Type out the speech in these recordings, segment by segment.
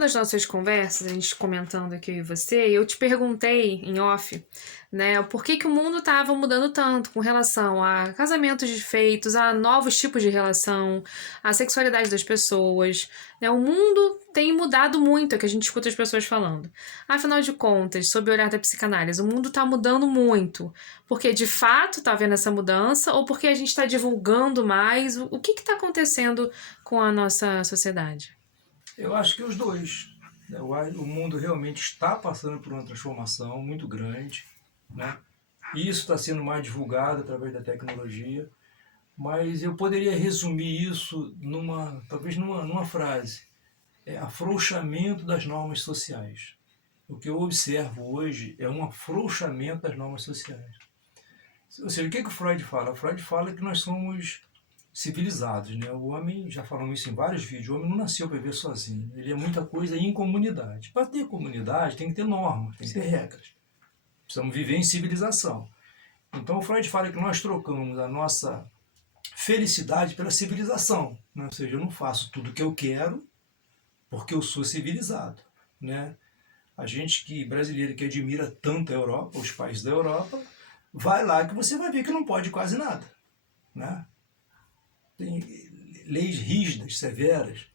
das nossas conversas, a gente comentando aqui eu e você, eu te perguntei em off, né, por que que o mundo estava mudando tanto com relação a casamentos desfeitos, a novos tipos de relação, a sexualidade das pessoas, né? O mundo tem mudado muito, é o que a gente escuta as pessoas falando. Afinal de contas, sob o olhar da psicanálise, o mundo está mudando muito. Porque de fato está havendo essa mudança ou porque a gente está divulgando mais? O que está acontecendo com a nossa sociedade? Eu acho que os dois. Né? O mundo realmente está passando por uma transformação muito grande, né? E isso está sendo mais divulgado através da tecnologia, mas eu poderia resumir isso talvez numa frase: afrouxamento das normas sociais. O que eu observo hoje é um afrouxamento das normas sociais. Ou seja, o que o Freud fala? O Freud fala que nós somos civilizados, né? O homem, já falamos isso em vários vídeos, o homem não nasceu para viver sozinho, ele é muita coisa em comunidade. Para ter comunidade tem que ter normas, tem que ter regras. Precisamos viver em civilização. Então o Freud fala que nós trocamos a nossa felicidade pela civilização, né? Ou seja, eu não faço tudo o que eu quero porque eu sou civilizado, né? A gente brasileiro que admira tanto a Europa, os países da Europa, vai lá que você vai ver que não pode quase nada, né? Tem leis rígidas, severas,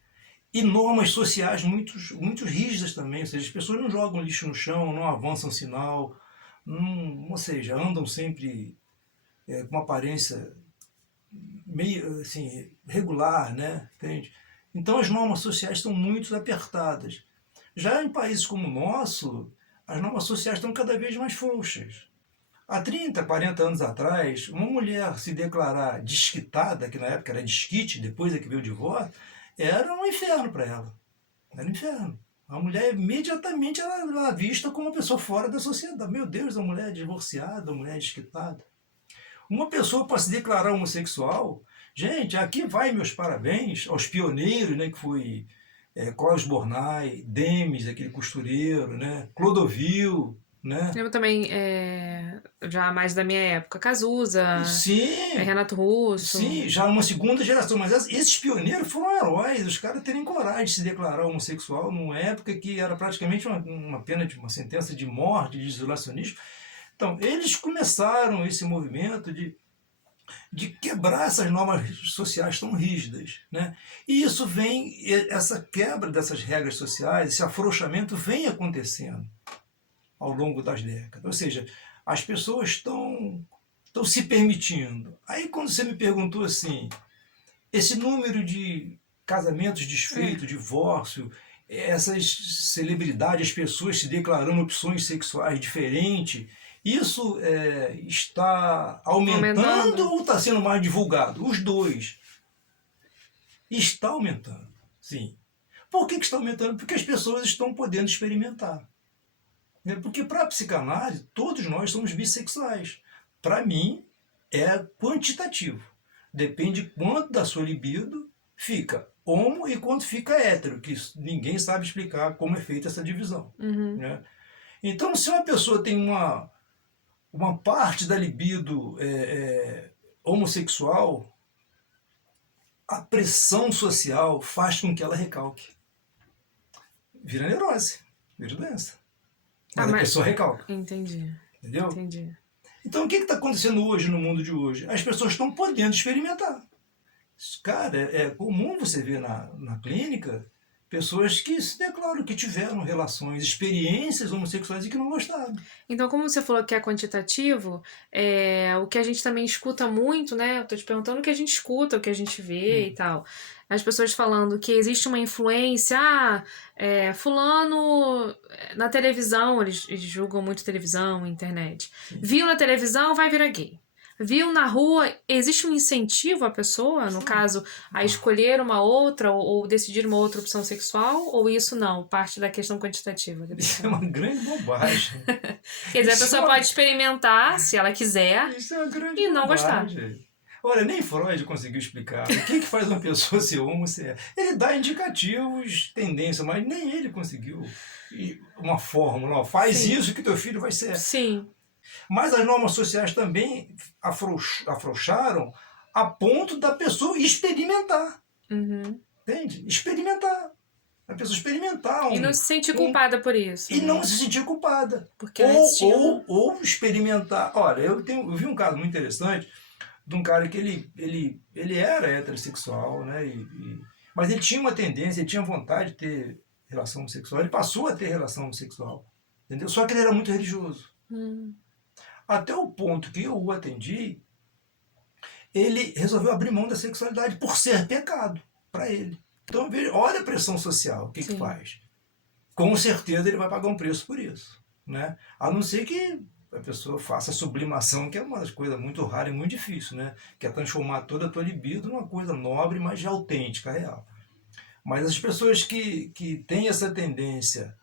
e normas sociais muito rígidas também, ou seja, as pessoas não jogam lixo no chão, não avançam sinal, não, ou seja, andam sempre com uma aparência meio assim, regular, né? Entende? Então as normas sociais estão muito apertadas. Já em países como o nosso, as normas sociais estão cada vez mais frouxas. Há 30, 40 anos atrás, uma mulher se declarar desquitada, que na época era desquite, depois é que veio o divórcio, era um inferno para ela. Era um inferno. A mulher imediatamente era vista como uma pessoa fora da sociedade. Meu Deus, a mulher é divorciada, a mulher é desquitada. Uma pessoa para se declarar homossexual, gente, aqui vai meus parabéns aos pioneiros, né, que foi Clóvis Bornai, Demis, aquele costureiro, né, Clodovil, né? Eu também, já mais da minha época, Cazuza, Sim, Renato Russo. sim, já uma segunda geração, mas esses pioneiros foram heróis, os caras terem coragem de se declarar homossexual numa época que era praticamente uma pena de uma sentença de morte, de isolacionismo. Então, eles começaram esse movimento de quebrar essas normas sociais tão rígidas, né? E isso essa quebra dessas regras sociais, esse afrouxamento vem acontecendo ao longo das décadas. Ou seja, as pessoas estão se permitindo. Aí quando você me perguntou assim, esse número de casamentos desfeitos, divórcio, essas celebridades, as pessoas se declarando opções sexuais diferentes, isso está aumentando ou está sendo mais divulgado? Os dois. Está aumentando, sim. Por que está aumentando? Porque as pessoas estão podendo experimentar. Porque para a psicanálise, todos nós somos bissexuais. Para mim, é quantitativo. Depende quanto da sua libido fica homo e quanto fica hétero, que ninguém sabe explicar como é feita essa divisão. Uhum. Né? Então, se uma pessoa tem uma parte da libido homossexual, a pressão social faz com que ela recalque. Vira neurose, vira doença. Mas a pessoa recalca. Entendi. Entendeu? Entendi. Então, o que está acontecendo hoje no mundo de hoje? As pessoas estão podendo experimentar. Cara, é comum você ver na clínica pessoas que se declaram que tiveram relações, experiências homossexuais e que não gostaram. Então, como você falou que é quantitativo, o que a gente também escuta muito, né? Eu tô te perguntando o que a gente escuta, o que a gente vê e tal. As pessoas falando que existe uma influência, fulano na televisão, eles julgam muito televisão, internet. Sim. Viu na televisão, vai virar gay. Viu na rua, existe um incentivo à pessoa, no caso, a escolher uma outra ou decidir uma outra opção sexual? Ou isso não, parte da questão quantitativa? Isso é uma grande bobagem. Quer dizer, a pessoa pode experimentar, se ela quiser, Isso é uma grande e não bobagem. gostar. Olha, nem Freud conseguiu explicar o que faz uma pessoa ser homo, ser. Ele dá indicativos, tendência, mas nem ele conseguiu uma fórmula. Faz Sim. isso que teu filho vai ser. Sim. Mas as normas sociais também afrouxaram a ponto da pessoa experimentar. Uhum. Entende? Experimentar. A pessoa experimentar E não se sentir culpada por isso. e não se sentir culpada. Porque antes tinha... Ou experimentar. Olha, eu vi um caso muito interessante de um cara que ele era heterossexual, né? Mas ele tinha uma tendência, ele tinha vontade de ter relação homossexual. Ele passou a ter relação homossexual. Entendeu? Só que ele era muito religioso. Até o ponto que eu o atendi, ele resolveu abrir mão da sexualidade por ser pecado para ele. Então, olha a pressão social, o que faz? Com certeza ele vai pagar um preço por isso, né? A não ser que a pessoa faça a sublimação, que é uma das coisas muito raras e muito difícil, né? Que é transformar toda a tua libido numa coisa nobre, mas autêntica, real. Mas as pessoas que têm essa tendência,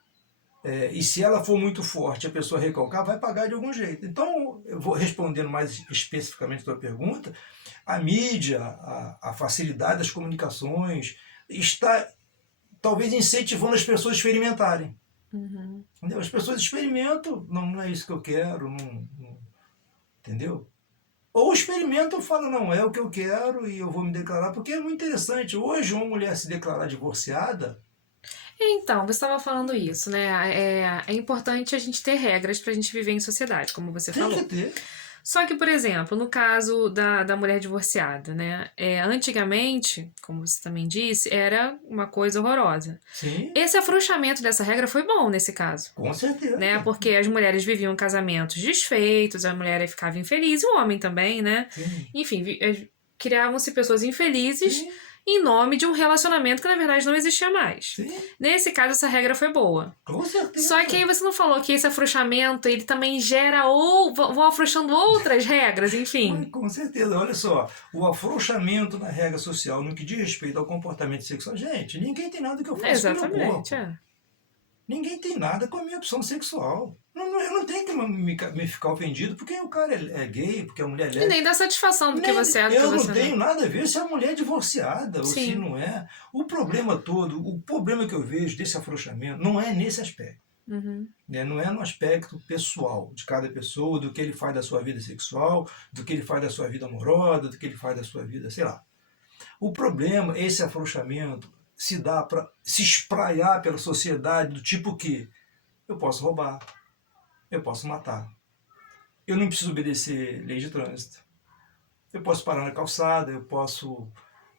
e se ela for muito forte, a pessoa recalcar, vai pagar de algum jeito. Então, eu vou respondendo mais especificamente a tua pergunta, a mídia, a facilidade das comunicações está talvez incentivando as pessoas a experimentarem. Entendeu? As pessoas experimentam, não é isso que eu quero, entendeu? Ou experimentam e falam, não é o que eu quero e eu vou me declarar, porque é muito interessante. Hoje, uma mulher se declarar divorciada... Então, você estava falando isso, né? É importante a gente ter regras para a gente viver em sociedade, como você falou. Tem que ter. Só que, por exemplo, no caso da mulher divorciada, né? Antigamente, como você também disse, era uma coisa horrorosa. Sim. Esse afrouxamento dessa regra foi bom nesse caso. Com certeza. Né? Porque as mulheres viviam casamentos desfeitos, a mulher ficava infeliz, e o homem também, né? Sim. Enfim, criavam-se pessoas infelizes... Sim. em nome de um relacionamento que, na verdade, não existia mais. Sim. Nesse caso, essa regra foi boa. Com certeza. Só que aí você não falou que esse afrouxamento, ele também gera ou vão afrouxando outras regras, enfim. Com certeza. Olha só, o afrouxamento na regra social no que diz respeito ao comportamento sexual. Gente, ninguém tem nada que eu faça com o meu corpo. Ninguém tem nada com a minha opção sexual. Eu não tenho que me ficar ofendido porque o cara é gay, porque a mulher é lésbica. E nem dá satisfação do que você é. Eu não tenho nada a ver se a mulher é divorciada ou se não é. O problema todo, o problema que eu vejo desse afrouxamento não é nesse aspecto. Não é no aspecto pessoal de cada pessoa, do que ele faz da sua vida sexual, do que ele faz da sua vida amorosa, do que ele faz da sua vida, sei lá. O problema, esse afrouxamento, se dá para se espraiar pela sociedade do tipo que eu posso roubar, eu posso matar, eu não preciso obedecer lei de trânsito, eu posso parar na calçada, eu posso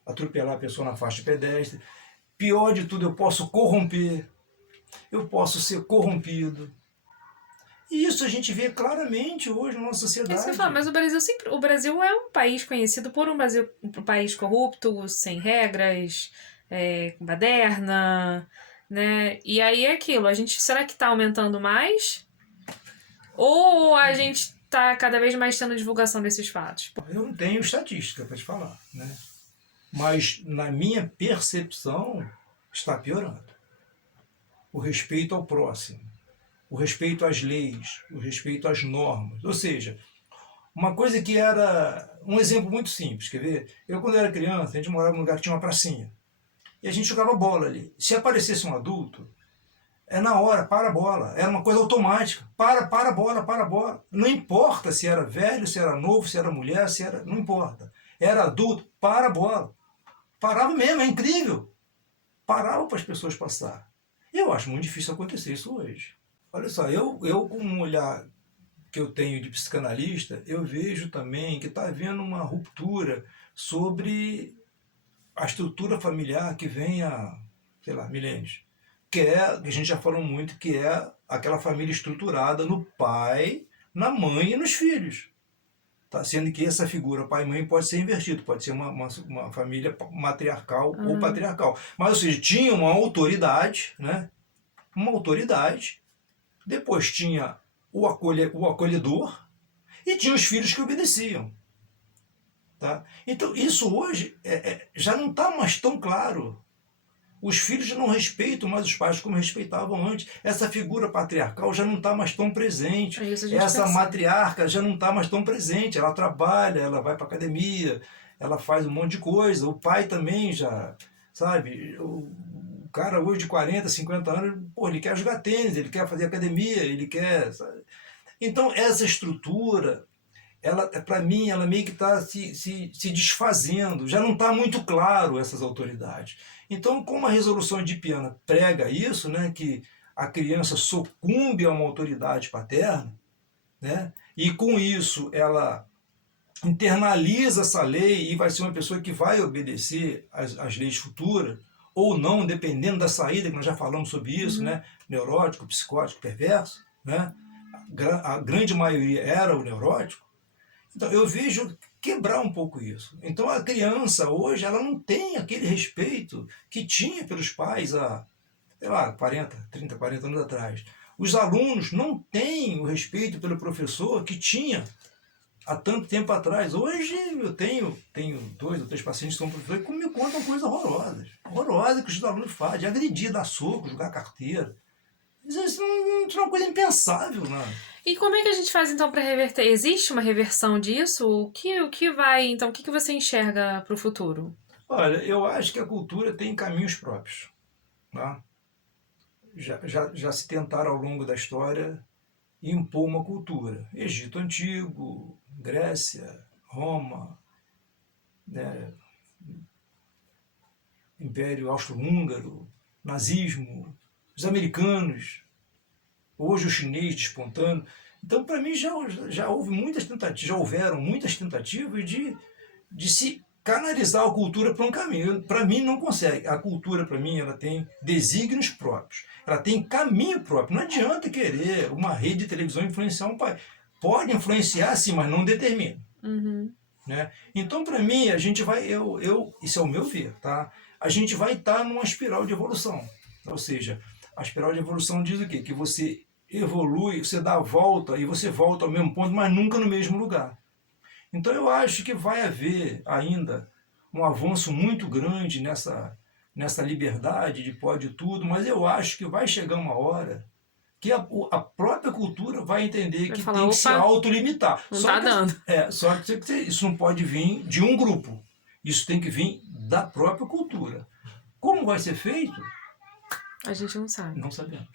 atropelar a pessoa na faixa de pedestre, pior de tudo, eu posso corromper, eu posso ser corrompido. E isso a gente vê claramente hoje na nossa sociedade. Isso que eu falo, mas o Brasil é um país conhecido por um país corrupto, sem regras, com baderna, né? E aí é aquilo, será que está aumentando mais? Ou a gente está cada vez mais tendo divulgação desses fatos? Eu não tenho estatística para te falar, né? Mas na minha percepção está piorando. O respeito ao próximo, o respeito às leis, o respeito às normas. Ou seja, uma coisa que era um exemplo muito simples, quer ver? Eu, quando era criança, a gente morava num lugar que tinha uma pracinha. E a gente jogava bola ali. Se aparecesse um adulto, na hora, para a bola. Era uma coisa automática. Para a bola, para a bola. Não importa se era velho, se era novo, se era mulher, se era... Não importa. Era adulto, para a bola. Parava mesmo, é incrível. Parava para as pessoas passar. E eu acho muito difícil acontecer isso hoje. Olha só, eu com um olhar que eu tenho de psicanalista, eu vejo também que está havendo uma ruptura sobre a estrutura familiar que vem há, sei lá, milênios. Que a gente já falou muito, que é aquela família estruturada no pai, na mãe e nos filhos. Tá? Sendo que essa figura pai e mãe pode ser invertido, pode ser uma família matriarcal ou patriarcal. Mas, ou seja, tinha uma autoridade, né? Uma autoridade, depois tinha o acolhedor e tinha os filhos que obedeciam. Tá? Então, isso hoje já não está mais tão claro. Os filhos já não respeitam mais os pais como respeitavam antes. Essa figura patriarcal já não está mais tão presente. Essa matriarca já não está mais tão presente. Ela trabalha, ela vai para a academia, ela faz um monte de coisa. O pai também já, sabe? O cara hoje de 40, 50 anos, ele quer jogar tênis, ele quer fazer academia, ele quer... Sabe? Então, essa estrutura, ela, para mim, ela meio que está se desfazendo, já não está muito claro essas autoridades. Então, como a resolução edipiana prega isso, né, que a criança sucumbe a uma autoridade paterna, né, e com isso ela internaliza essa lei e vai ser uma pessoa que vai obedecer às leis futuras, ou não, dependendo da saída, que nós já falamos sobre isso, né, neurótico, psicótico, perverso, né, a grande maioria era o neurótico. Então, eu vejo quebrar um pouco isso. Então, a criança hoje, ela não tem aquele respeito que tinha pelos pais há, sei lá, 40 anos atrás. Os alunos não têm o respeito pelo professor que tinha há tanto tempo atrás. Hoje, eu tenho 2 ou 3 pacientes que são professores que me contam coisas horrorosas. Horrorosas que os alunos fazem, de agredir, dar soco, jogar carteira. Isso não é uma coisa impensável, né? E como é que a gente faz então para reverter? Existe uma reversão disso? O que vai, então, o que você enxerga para o futuro? Olha, eu acho que a cultura tem caminhos próprios. Tá? Já se tentaram ao longo da história impor uma cultura. Egito Antigo, Grécia, Roma, né? Império Austro-Húngaro, nazismo, os americanos, hoje o chinês despontando. Então, para mim, já houve muitas tentativas, já houveram muitas tentativas de se canalizar a cultura para um caminho. Para mim, não consegue. A cultura, para mim, ela tem desígnios próprios. Ela tem caminho próprio. Não adianta querer uma rede de televisão influenciar um país. Pode influenciar, sim, mas não determina. Né? Então, para mim, a gente vai... isso é o meu ver, tá? A gente vai estar numa espiral de evolução. Ou seja, a espiral de evolução diz o quê? Que você evolui, você dá a volta e você volta ao mesmo ponto, mas nunca no mesmo lugar. Então eu acho que vai haver ainda um avanço muito grande nessa liberdade de pode tudo, mas eu acho que vai chegar uma hora que a própria cultura vai entender Vai que falar, tem que se opa, autolimitar. não tá dando. Só que isso não pode vir de um grupo. Isso tem que vir da própria cultura. Como vai ser feito? A gente não sabe. Não sabemos.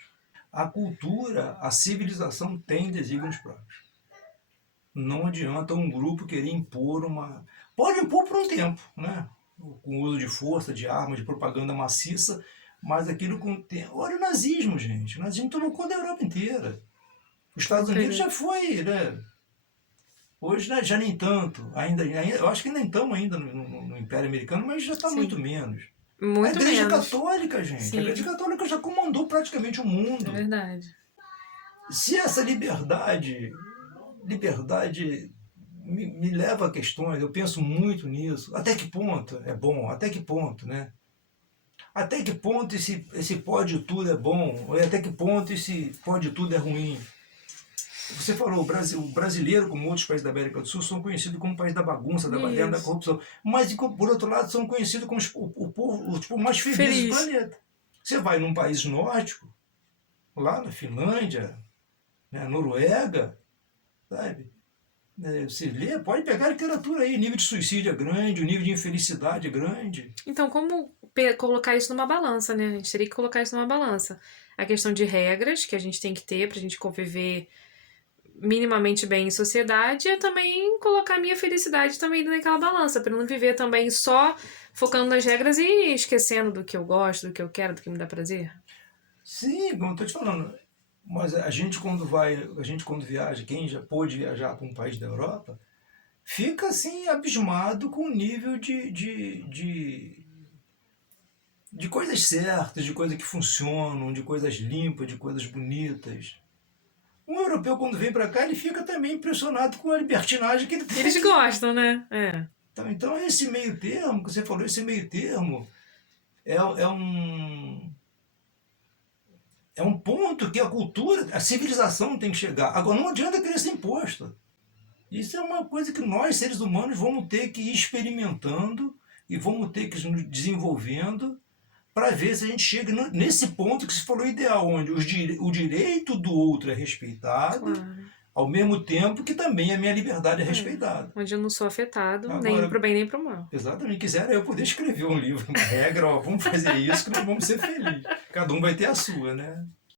A cultura, a civilização tem desígnios próprios. Não adianta um grupo querer impor uma... Pode impor por um tempo, né? Com o uso de força, de armas, de propaganda maciça, mas aquilo com o tempo... Olha o nazismo, gente. O nazismo tomou conta da Europa inteira. Os Estados Unidos já foi, né? Hoje, né, já nem tanto. Eu acho que nem estamos ainda no Império Americano, mas já está muito menos. Muito a Igreja menos. Católica, gente. Sim. A Igreja Católica já comandou praticamente o mundo. É verdade. Se essa liberdade me leva a questões, eu penso muito nisso. Até que ponto é bom? Até que ponto, né? Até que ponto esse pode tudo é bom? Ou até que ponto esse pode tudo é ruim? Você falou, o brasileiro, como outros países da América do Sul, são conhecidos como o país da bagunça, da baderna, da corrupção. Mas, por outro lado, são conhecidos como o povo mais feliz do planeta. Você vai num país nórdico, lá na Finlândia, né, Noruega, sabe? Você lê, pode pegar a literatura aí, o nível de suicídio é grande, o nível de infelicidade é grande. Então, como colocar isso numa balança, né? A gente teria que colocar isso numa balança. A questão de regras que a gente tem que ter pra gente conviver minimamente bem em sociedade e também colocar a minha felicidade também naquela balança, para não viver também só focando nas regras e esquecendo do que eu gosto, do que eu quero, do que me dá prazer. Sim, como eu tô te falando, mas a gente quando viaja, quem já pôde viajar para um país da Europa, fica assim abismado com o nível de coisas certas, de coisas que funcionam, de coisas limpas, de coisas bonitas. Um europeu, quando vem para cá, ele fica também impressionado com a libertinagem que ele tem. Eles gostam, né? É. Então esse meio termo, que você falou, esse meio termo é um ponto que a cultura, a civilização tem que chegar. Agora, não adianta querer ser imposto. Isso é uma coisa que nós, seres humanos, vamos ter que ir experimentando e vamos ter que ir nos desenvolvendo para ver se a gente chega nesse ponto que se falou ideal, onde o direito do outro é respeitado, Claro. ao mesmo tempo que também a minha liberdade é respeitada. Onde eu não sou afetado, Agora, nem pro bem nem pro mal. Exatamente. Quisera eu poder escrever um livro, uma regra, ó, vamos fazer isso que nós vamos ser felizes. Cada um vai ter a sua, né?